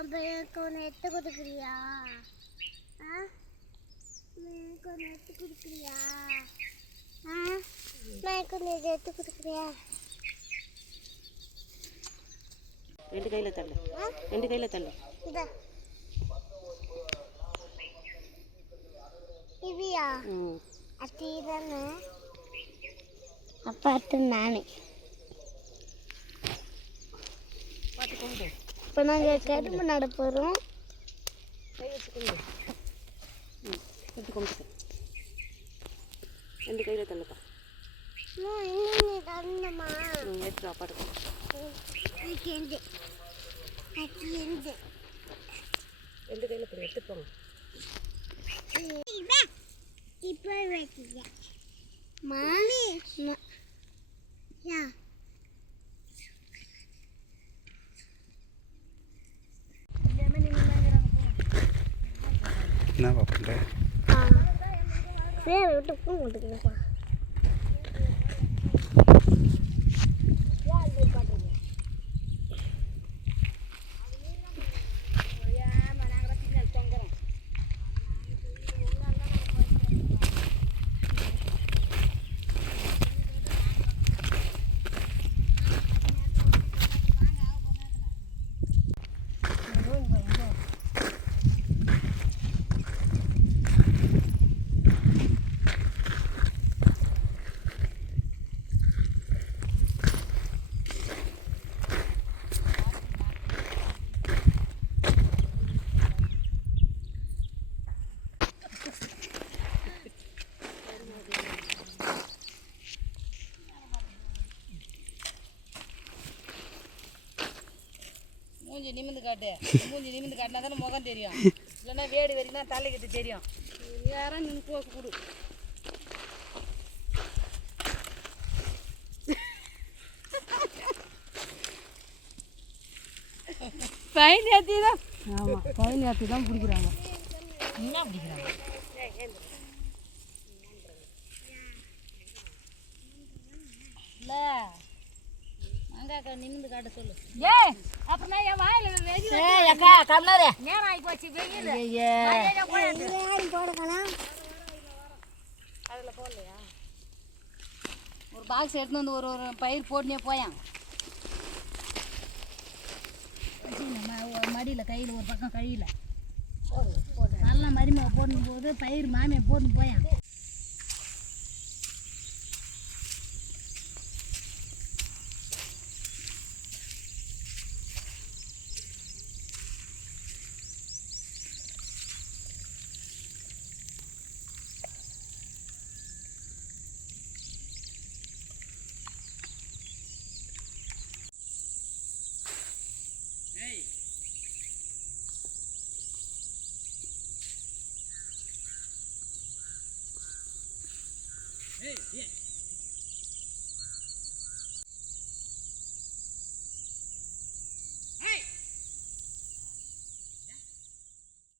எனக்கு ஒன்று எடுத்து கொடுக்குறியா? எனக்கு ஒன்று எடுத்து கொடுக்குறியா? எனக்கு ஒன்று எடுத்து கொடுக்குறியா? ரெண்டு கையில் தள்ளு, ரெண்டு கையில் தள்ளு. இவியா அத்தீதானே அப்பா அத்து நானே பார்த்துக்கோங்க. இப்போ நாங்கள் கரும்பு நட போகிறோம். கை வச்சுக்கோங்க. எடுத்துக்கோங்க. ரெண்டு கையில் தள்ளுப்பா. இன்னும் தந்தம்மா எடுத்து சாப்பாடு ரெண்டு கையில் போய் எடுத்துப்போங்க. இப்போ வைக்கிங்க மாமி யா என்ன பண்ணுற? சரி விட்டு பூ விட்டுக்குங்கப்பா. மூஞ்சி நிமிந்து காட்டு. மூஞ்சி நிமிந்து காட்டினா தானே முகம் தெரியும். இல்லைன்னா வேடி வரைக்கும் தான் தலைக்கிட்டு தெரியும். யாரும் நின்று போக்கு கொடு. பையன் ஏற்றி தான். ஆமாம், பையன் ஏற்றி தான் பிடிக்கிறாங்க. என்ன பிடிக்கிறாங்க? இல்லை அங்காக்கா நிமிந்து காட்ட சொல்லு. ஏ அப்புறம் என் வாயில அக்கா கம்னாரு நேரம் ஆகி போச்சு. போடலாம் அதில் போடலையா? ஒரு பாக்ஸ் எடுத்துன்னு வந்து ஒரு பயிர் போட்டுனே போயான். மடியில் கையில் ஒரு பக்கம் கழியில் நல்லா மருமையை போடும் போது பயிர் மாமியை போட்டு போயான். Hey, yeah.